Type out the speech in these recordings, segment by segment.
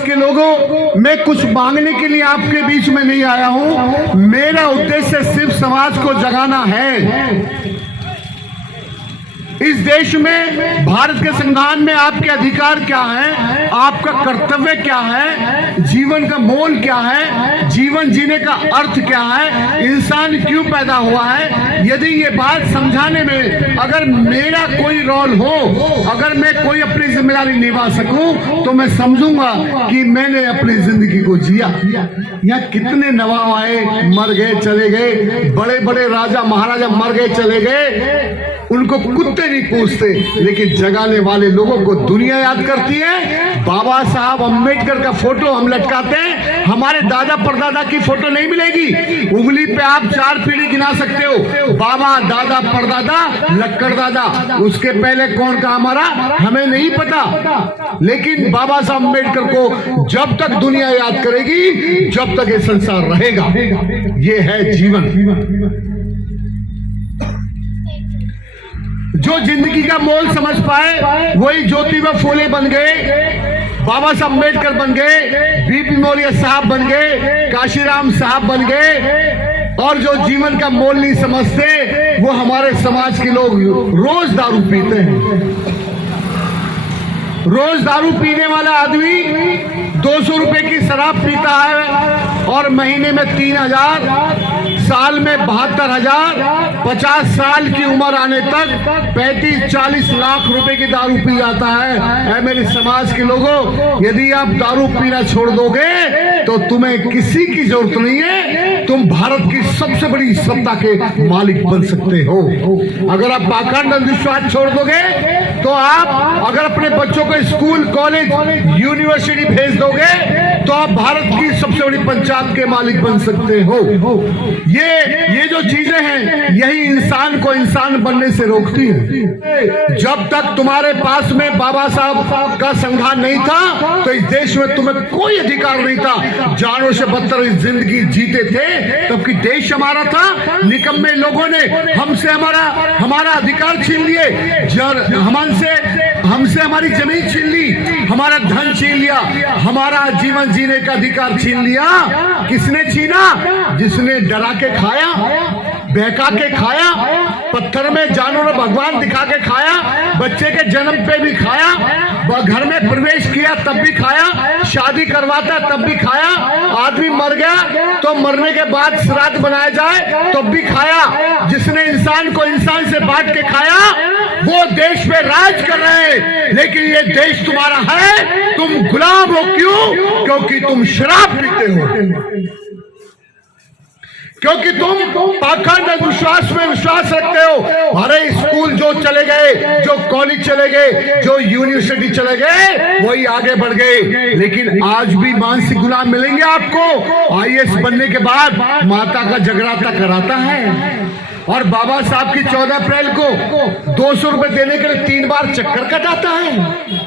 के लोगों, मैं कुछ मांगने के लिए आपके बीच में नहीं आया हूं। मेरा उद्देश्य सिर्फ समाज को जगाना है। इस देश में, भारत के संविधान में आपके अधिकार क्या है, आपका कर्तव्य क्या है, जीवन का मोल क्या है, जीवन जीने का अर्थ क्या है, इंसान क्यों पैदा हुआ है। यदि ये बात समझाने में अगर मेरा कोई रोल हो, अगर मैं कोई अपनी जिम्मेदारी निभा सकूं, तो मैं समझूंगा कि मैंने अपनी जिंदगी को जिया। यहाँ कितने नवाब आए, मर गए, चले गए, बड़े बड़े राजा महाराजा मर गए, चले गए, उनको कुत्ते नहीं पूछते, लेकिन जगाने वाले लोगों को दुनिया याद करती है। बाबा साहब अम्बेडकर का फोटो हम लटकाते हैं, हमारे दादा परदादा की फोटो नहीं मिलेगी। उंगली पे आप 4 पीढ़ी गिना सकते हो, बाबा, दादा, परदादा, लक्कड़ दादा, उसके पहले कौन का हमारा हमें नहीं पता। लेकिन बाबा साहब अम्बेडकर को जब तक दुनिया याद करेगी, जब तक ये संसार रहेगा। ये है जीवन। जो जिंदगी का मोल समझ पाए वही ज्योतिबा फूले बन गए, बाबा साहब अम्बेडकर बन गए, बीपी मौर्य साहब बन गए, काशीराम साहब बन गए। और जो जीवन का मोल नहीं समझते, वो हमारे समाज के लोग रोज दारू पीते हैं। रोज दारू पीने वाला आदमी 200 रुपए की शराब पीता है और महीने में 3000, साल में 72,000, 50 साल की उम्र आने तक 35-40 लाख रुपए की दारू पी जाता है। ऐ मेरे समाज के लोगों, यदि आप दारू पीना छोड़ दोगे तो तुम्हें किसी की जरूरत नहीं है, तुम भारत की सबसे बड़ी सत्ता के मालिक बन सकते हो। अगर आप पाखंड अंधविश्वास छोड़ दोगे तो आप, अगर अपने बच्चों को स्कूल, कॉलेज, यूनिवर्सिटी भेज दोगे तो आप भारत की सबसे बड़ी पंचायत के मालिक बन सकते हो। ये जो चीजें हैं, यही इंसान को इंसान बनने से रोकती है। जब तक तुम्हारे पास में बाबा साहब का संविधान नहीं था, तो इस देश में तुम्हें कोई अधिकार नहीं था। जानों से बदतर जिंदगी जीते थे, तबकि देश हमारा था। निकम्मे लोगों ने हमसे हमारा अधिकार छीन लिए, हमसे हमारी जमीन छीन ली, हमारा धन छीन लिया, हमारा जीवन जीने का अधिकार छीन लिया। किसने छीना? जिसने डरा के खाया, बहका के खाया, पत्थर में जानवर भगवान दिखा के खाया, बच्चे के जन्म पे भी खाया, घर में प्रवेश किया तब भी खाया, शादी करवाता तब भी खाया, आदमी मर गया तो मरने के बाद श्राद्ध बनाया जाए तब भी खाया। जिसने इंसान को इंसान से बांट के खाया, वो देश पे राज कर रहे हैं। लेकिन ये देश तुम्हारा है, तुम गुलाम हो। क्यों? क्योंकि तुम शराब पीते हो, क्योंकि तुम पाखंड अंधविश्वास में विश्वास रखते हो। अरे स्कूल जो चले गए, जो कॉलेज चले गए, जो यूनिवर्सिटी चले गए, वही आगे बढ़ गए। लेकिन आज भी मानसिक गुलाम मिलेंगे आपको। आईएएस बनने के बाद माता का जगराता कराता है, और बाबा साहब की 14 अप्रैल को 200 रुपए देने के लिए 3 बार चक्कर कटाता है।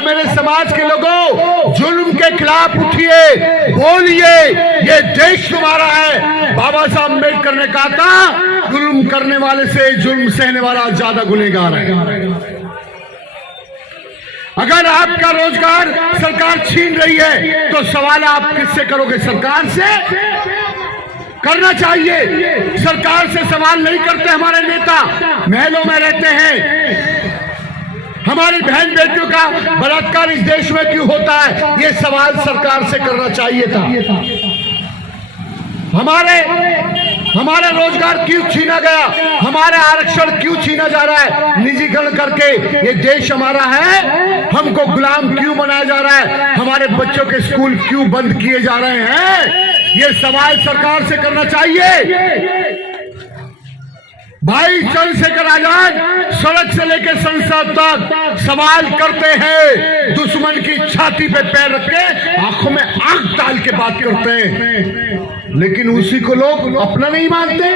मेरे समाज के लोगों, जुल्म के खिलाफ उठिए, बोलिए, ये देश तुम्हारा है। बाबा साहब अम्बेडकर ने कहा था, जुल्म करने वाले से जुल्म सहने वाला ज्यादा गुनहगार है। अगर आपका रोजगार सरकार छीन रही है तो सवाल आप किससे करोगे? सरकार से करना चाहिए। सरकार से सवाल नहीं करते हमारे नेता, महलों में रहते हैं। हमारी बहन बेटियों का बलात्कार इस देश में क्यों होता है? ये सवाल सरकार से करना चाहिए था। हमारा रोजगार क्यों छीना गया? हमारा आरक्षण क्यों छीना जा रहा है निजीकरण करके? ये देश हमारा है, हमको गुलाम क्यों बनाया जा रहा है? हमारे बच्चों के स्कूल क्यों बंद किए जा रहे हैं? ये सवाल सरकार से करना चाहिए। भाई चंद्रशेखर आजाद सड़क से लेकर संसद तक सवाल करते हैं, दुश्मन की छाती पे पैर रख के आंखों में आंख डाल के बात करते हैं, लेकिन उसी को लोग अपना नहीं मानते।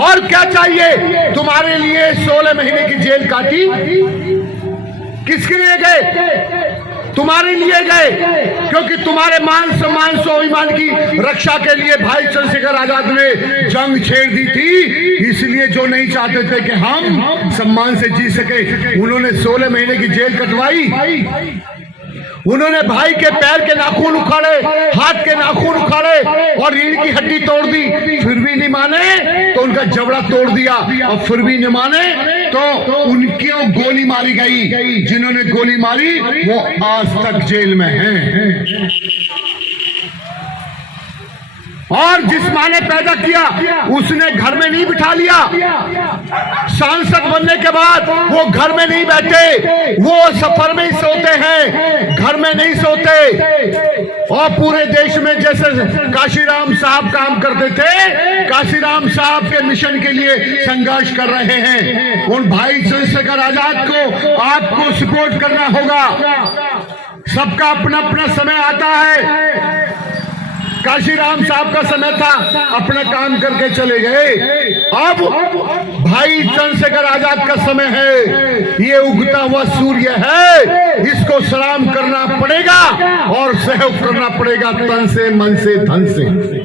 और क्या चाहिए? तुम्हारे लिए 16 महीने की जेल काटी, किसके लिए गए? तुम्हारे लिए गए, क्योंकि तुम्हारे मान सम्मान स्वाभिमान की रक्षा के लिए भाई चंद्रशेखर आजाद ने जंग छेड़ दी थी। इसलिए जो नहीं चाहते थे कि हम सम्मान से जी सके, उन्होंने 16 महीने की जेल कटवाई। उन्होंने भाई के पैर के नाखून उखाड़े, हाथ के नाखून उखाड़े और रीढ़ की हड्डी तोड़ दी, फिर भी नहीं माने तो उनका जबड़ा तोड़ दिया, और फिर भी नहीं माने तो उनकी गोली मारी गई। जिन्होंने गोली मारी वो आज तक जेल में हैं। और जिस माँ ने पैदा किया उसने घर में नहीं बिठा लिया। सांसद बनने के बाद वो घर में नहीं बैठे, वो सफर में ही सोते हैं, घर में नहीं सोते। और पूरे देश में जैसे काशीराम साहब काम करते थे, काशीराम साहब के मिशन के लिए संघर्ष कर रहे हैं। उन भाई चंद्रशेखर आजाद को आपको सपोर्ट करना होगा। सबका अपना अपना समय आता है। काशीराम साहब का समय था, अपना काम करके चले गए। अब भाई चंद्रशेखर आजाद का समय है। ये उगता हुआ सूर्य है, इसको सलाम करना पड़ेगा और सहयोग करना पड़ेगा, तन से, मन से, धन से।